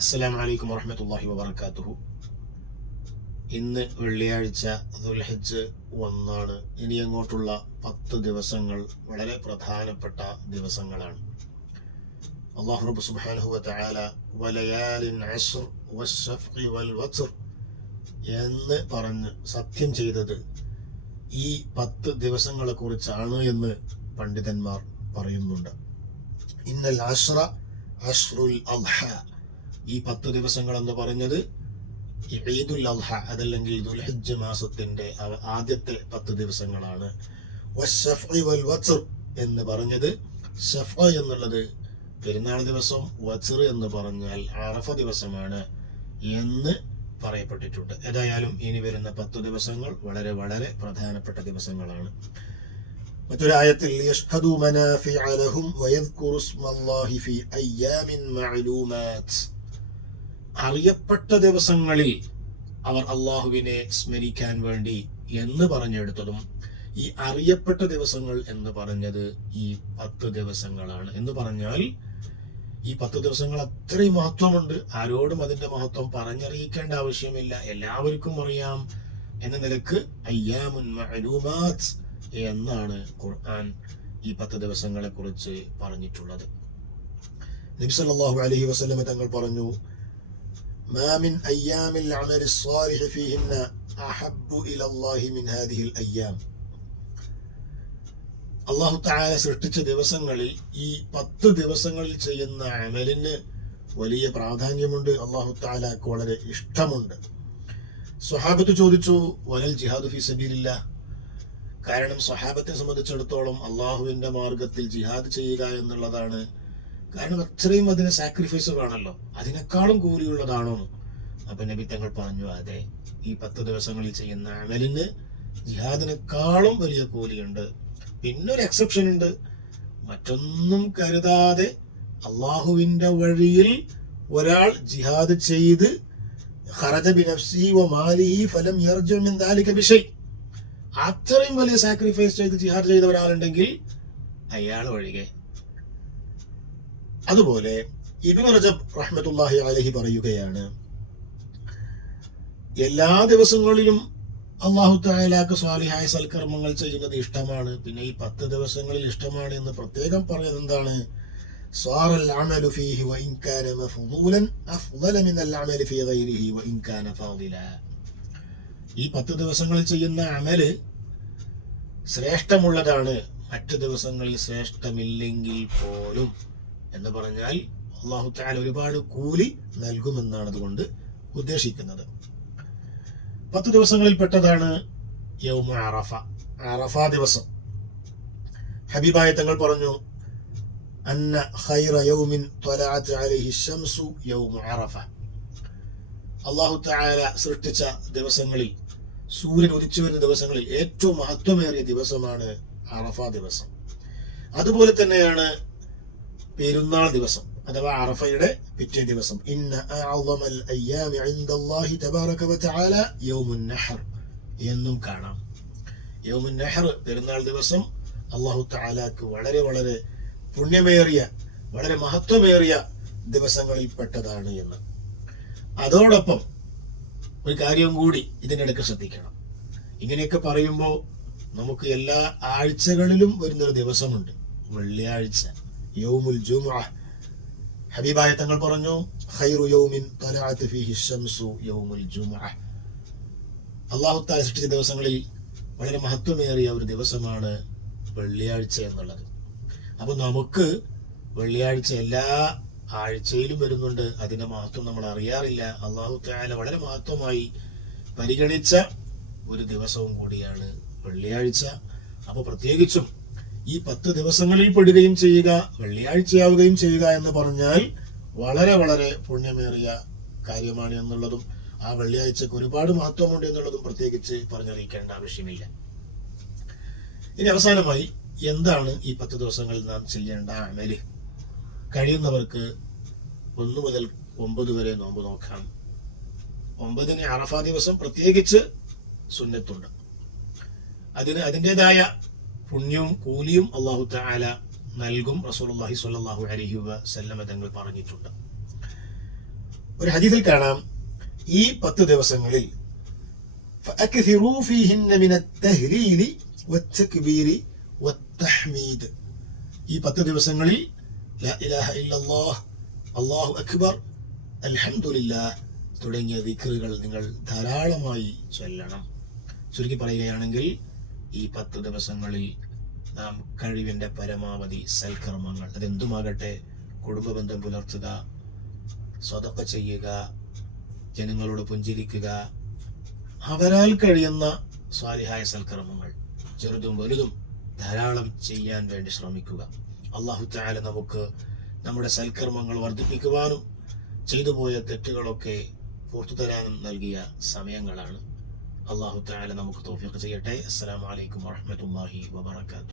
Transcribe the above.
അസ്സലാമു അലൈക്കും വറഹ്മത്തുള്ളാഹി വബറകാതുഹു. ഇന്ന് വെള്ളിയാഴ്ച ദുൽഹിജ്ജ് 1 ഇനി അങ്ങോട്ടുള്ള 10 ദിവസങ്ങൾ വളരെ പ്രധാനപ്പെട്ട ദിവസങ്ങളാണ്. അല്ലാഹു റബ്ബ് സുബ്ഹാനഹു വതആല വലയാലിൻ അശ്ർ വശഫ്ഇ വൽ വത്ർ എന്ന് പറഞ്ഞ് സത്യം ചെയ്തത് ഈ 10 ദിവസങ്ങളെ കുറിച്ചാണ് എന്ന് പണ്ഡിതന്മാർ പറയുന്നുണ്ട്. ഇന്നൽ അശ്റ അശ്റുൽ അദ്ഹ, ഈ 10 ദിവസങ്ങൾ എന്ന് പറഞ്ഞത് ഈദുൽ അദ്ഹ അതല്ലെങ്കിൽ ദുൽഹിജ്ജ് മാസത്തിന്റെ ആദ്യത്തെ 10 ദിവസങ്ങളാണ്. വശഫ്ഇ വൽ വത്ർ എന്ന് പറഞ്ഞത് ശഫ്അ എന്നുള്ളത് പെരുന്നാൾ ദിവസം, വത്ർ എന്ന് പറഞ്ഞാൽ അറഫ ദിവസമാണ് എന്ന് പറയപ്പെട്ടിട്ടുണ്ട്. ഏതായാലും ഇനി വരുന്ന 10 ദിവസങ്ങൾ വളരെ വളരെ പ്രധാനപ്പെട്ട ദിവസങ്ങളാണ്. മറ്റൊരു ആയത്തിൽ യശ്ഹദു മനാഫിഅ ലഹും വയദ്കുറു ഇസ്മല്ലാഹി ഫീ അയ്യാമിൻ മഅലൂമാത്, അറിയപ്പെട്ട ദിവസങ്ങളിൽ അവർ അള്ളാഹുവിനെ സ്മരിക്കാൻ വേണ്ടി എന്ന് പറഞ്ഞെടുത്തതും ഈ അറിയപ്പെട്ട ദിവസങ്ങൾ എന്ന് പറഞ്ഞത് ഈ 10 ദിവസങ്ങളാണ്. എന്ന് പറഞ്ഞാൽ ഈ 10 ദിവസങ്ങൾ അത്രയും മഹത്വമുണ്ട്. ആരോടും അതിന്റെ മഹത്വം പറഞ്ഞറിയിക്കേണ്ട ആവശ്യമില്ല, എല്ലാവർക്കും അറിയാം എന്ന നിലക്ക് അയ്യാമുൻ മഅലൂമാത് എന്നാണ് ഖുർആൻ ഈ 10 ദിവസങ്ങളെ കുറിച്ച് പറഞ്ഞിട്ടുള്ളത്. നബി സല്ലല്ലാഹു അലൈഹി വസല്ലം തങ്ങൾ പറഞ്ഞു, മാ മിൻ അയ്യാമിൽ അമലി സ്വാലിഹി ഫീഹിന്ന അഹബ്ബു ഇലല്ലാഹി മിൻ ഹാദിഹിൽ അയ്യാം. അല്ലാഹു തആല സൃഷ്ടിച്ച ദിവസങ്ങളിൽ ഈ 10 ദിവസങ്ങളിൽ ചെയ്യുന്ന അമലിന് വലിയ പ്രാധാന്യമുണ്ട്. അല്ലാഹു തആലക്ക് വളരെ ഇഷ്ടമുണ്ട്. സ്വഹാബത്ത് ചോദിച്ചു, വലൽ ജിഹാദു ഫീ സബീലില്ലാഹ്, കാരണം സ്വഹാബത്തെ സംബന്ധിച്ചിടത്തോളം അള്ളാഹുവിന്റെ മാർഗത്തിൽ ജിഹാദ് ചെയ്യുക എന്നുള്ളതാണ്, കാരണം അത്രയും അതിന് സാക്രിഫൈസ് വേണമല്ലോ, അതിനേക്കാളും കൂലിയുള്ളതാണോ? അപ്പൊ നബി തങ്ങൾ പറഞ്ഞു, അതെ, ഈ 10 ദിവസങ്ങളിൽ ചെയ്യുന്ന അമലിന് ജിഹാദിനേക്കാളും വലിയ കൂലിയുണ്ട്. പിന്നൊരു എക്സെപ്ഷൻ ഉണ്ട്, മറ്റൊന്നും കരുതാതെ അള്ളാഹുവിന്റെ വഴിയിൽ ഒരാൾ ജിഹാദ് ചെയ്ത് ഖറജ ബിനഫ്സിഹി വമാലിഹി ഫലം യർജു മിൻ ദാലിക ബിശൈ, അത്രയും വലിയ സാക്രിഫൈസ് ചെയ്ത് ജിഹാദ് ചെയ്ത ഒരാളുണ്ടെങ്കിൽ അയാൾ ഒഴികെ. അതുപോലെ ഇബ്നു റജബ് റഹ്മത്തുള്ളാഹി അലൈഹി പറയുകയാണ്, എല്ലാ ദിവസങ്ങളിലും അല്ലാഹു തആലക്ക് സ്വാലിഹായ സൽക്കർമ്മങ്ങൾ ചെയ്യുന്നത് ഇഷ്ടമാണ്. പിന്നെ ഈ 10 ദിവസങ്ങളിൽ ഇഷ്ടമാണ് എന്ന് പ്രത്യേകം പറയുന്നത് എന്താണ്? സ്വാറൽ അമലു ഫീഹി വഇൻ കാന മഫ്ദൂലൻ അഫ്ളല മിനൽ അമലി ഫീ ഗൈരിഹി വഇൻ കാന ഫാദില. ഈ 10 ദിവസങ്ങളിൽ ചെയ്യുന്ന അമല് ശ്രേഷ്ഠമുള്ളതാണ്, മറ്റു ദിവസങ്ങളിൽ ശ്രേഷ്ഠമില്ലെങ്കിൽ പോലും എന്ന് പറഞ്ഞാൽ അല്ലാഹു തആല ഒരുപാട് കൂലി നൽകുമെന്നാണ് അതുകൊണ്ട് ഉദ്ദേശിക്കുന്നത്. 10 ദിവസങ്ങളിൽ പെട്ടതാണ് യൗമു അറഫ, അറഫ ദിവസം. ഹബീബായ തങ്ങൾ പറഞ്ഞു, അന്ന ഖൈറ യൗമിൻ ത്വലഅത് അലൈഹി ശംസു യൗമു അറഫ. അല്ലാഹു തആല സൃഷ്ടിച്ച ദിവസങ്ങളിൽ, സൂര്യൻ ഉദിച്ചു വരുന്ന ദിവസങ്ങളിൽ ഏറ്റവും മഹത്വമേറിയ ദിവസമാണ് അറഫ ദിവസം. അതുപോലെ തന്നെയാണ് പെരുന്നാൾ ദിവസം അഥവാ അറഫയുടെ പിറ്റേ ദിവസം. ഇന്ന അഅ്ളമൽ അയ്യാമി ഇൻദല്ലാഹി തബാറക വതആല യൗമുൻ നഹർ എന്നും കാണാം. യൗമുൻ നഹർ പെരുന്നാൾ ദിവസം അല്ലാഹു തആലക്ക് വളരെ വളരെ പുണ്യമേറിയ, വളരെ മഹത്വമേറിയ ദിവസങ്ങളിൽ പെട്ടതാണ് എന്ന്. അതോടൊപ്പം ഒരു കാര്യം കൂടി ഇതിനിടയ്ക്ക് ശ്രദ്ധിക്കണം. ഇങ്ങനെയൊക്കെ പറയുമ്പോൾ നമുക്ക് എല്ലാ ആഴ്ചകളിലും വരുന്നൊരു ദിവസമുണ്ട്, വെള്ളിയാഴ്ച, യൗമുൽ ജുമുഅ. ഹബീബായ തങ്ങൾ പറഞ്ഞു, ഖൈറു യൗമിൻ തലഅത് ഫീഹി ശംസു യൗമുൽ ജുമുഅ. അല്ലാഹു തആല സൃഷ്ടിച്ച ദിവസങ്ങളിൽ വളരെ മഹത്വമേറിയ ഒരു ദിവസമാണ് വെള്ളിയാഴ്ച എന്നുള്ളത്. അപ്പൊ നമുക്ക് വെള്ളിയാഴ്ച എല്ലാ ആഴ്ചയിലും വരുന്നുണ്ട്, അതിന്റെ മഹത്വം നമ്മൾ അറിയാറില്ല. അല്ലാഹു തആല വളരെ മഹത്വമായി പരിഗണിച്ച ഒരു ദിവസവും കൂടിയാണ് വെള്ളിയാഴ്ച. അപ്പൊ പ്രത്യേകിച്ചും ഈ 10 ദിവസങ്ങളിൽ പെടുകയും ചെയ്യുക, വെള്ളിയാഴ്ചയാവുകയും ചെയ്യുക എന്ന് പറഞ്ഞാൽ വളരെ വളരെ പുണ്യമേറിയ കാര്യമാണ് എന്നുള്ളതും ആ വെള്ളിയാഴ്ചക്ക് ഒരുപാട് മഹത്വമുണ്ട് എന്നുള്ളതും പ്രത്യേകിച്ച് പറഞ്ഞറിയിക്കേണ്ട ആവശ്യമില്ല. ഇനി അവസാനമായി എന്താണ് ഈ 10 ദിവസങ്ങളിൽ നാം ചെയ്യേണ്ട അമല്? കഴിയുന്നവർക്ക് 1 മുതൽ 9 വരെ നോമ്പ് നോക്കാം. 9-ന് അറഫ ദിവസം പ്രത്യേകിച്ച് സുന്നത്തുണ്ട്. അതിന് അതിൻ്റെതായ പുണ്യവും കൂലിയും അല്ലാഹു തആല നൽകും. റസൂലുള്ളാഹി സ്വല്ലല്ലാഹു അലൈഹി വസല്ലം തങ്ങൾ പറഞ്ഞിട്ടുണ്ട്. ഒരു ഹദീസിൽ കാണാം, ഈ 10 ദിവസങ്ങളിൽ فأكثروا فيهن من التهليل والتكبير والتحميد. ഈ 10 ദിവസങ്ങളിൽ ലാ ഇലാഹ ഇല്ലല്ലാഹ്, അല്ലാഹു അക്ബർ, അൽഹംദുലില്ലാഹ് തുടങ്ങിയ ദിക്റുകൾ നിങ്ങൾ ധാരാളമായി ചൊല്ലണം. ചുരുക്കി പറയുകയാണെങ്കിൽ ഈ 10 ദിവസങ്ങളിൽ നാം കഴിവിൻ്റെ പരമാവധി സൽക്കർമ്മങ്ങൾ, അതെന്തുമാകട്ടെ, കുടുംബബന്ധം പുലർത്തുക, സ്വതക്ക ചെയ്യുക, ജനങ്ങളോട് പുഞ്ചിരിക്കുക, അവരാൽ കഴിയുന്ന സ്വാലിഹായ സൽക്കർമ്മങ്ങൾ ചെറുതും വലുതും ധാരാളം ചെയ്യാൻ വേണ്ടി ശ്രമിക്കുക. അല്ലാഹു തആല നമുക്ക് നമ്മുടെ സൽക്കർമ്മങ്ങൾ വർദ്ധിപ്പിക്കുവാനും ചെയ്തു പോയ തെറ്റുകളൊക്കെ പുറത്തു തരാനും നൽകിയ സമയങ്ങളാണ്. അല്ലാഹു തആല നമുക്ക് തൗഫീഖ് ചെയ്യട്ടെ. അസ്സലാമു അലൈക്കും വറഹ്മത്തുള്ളാഹി വബറകാതുഹു.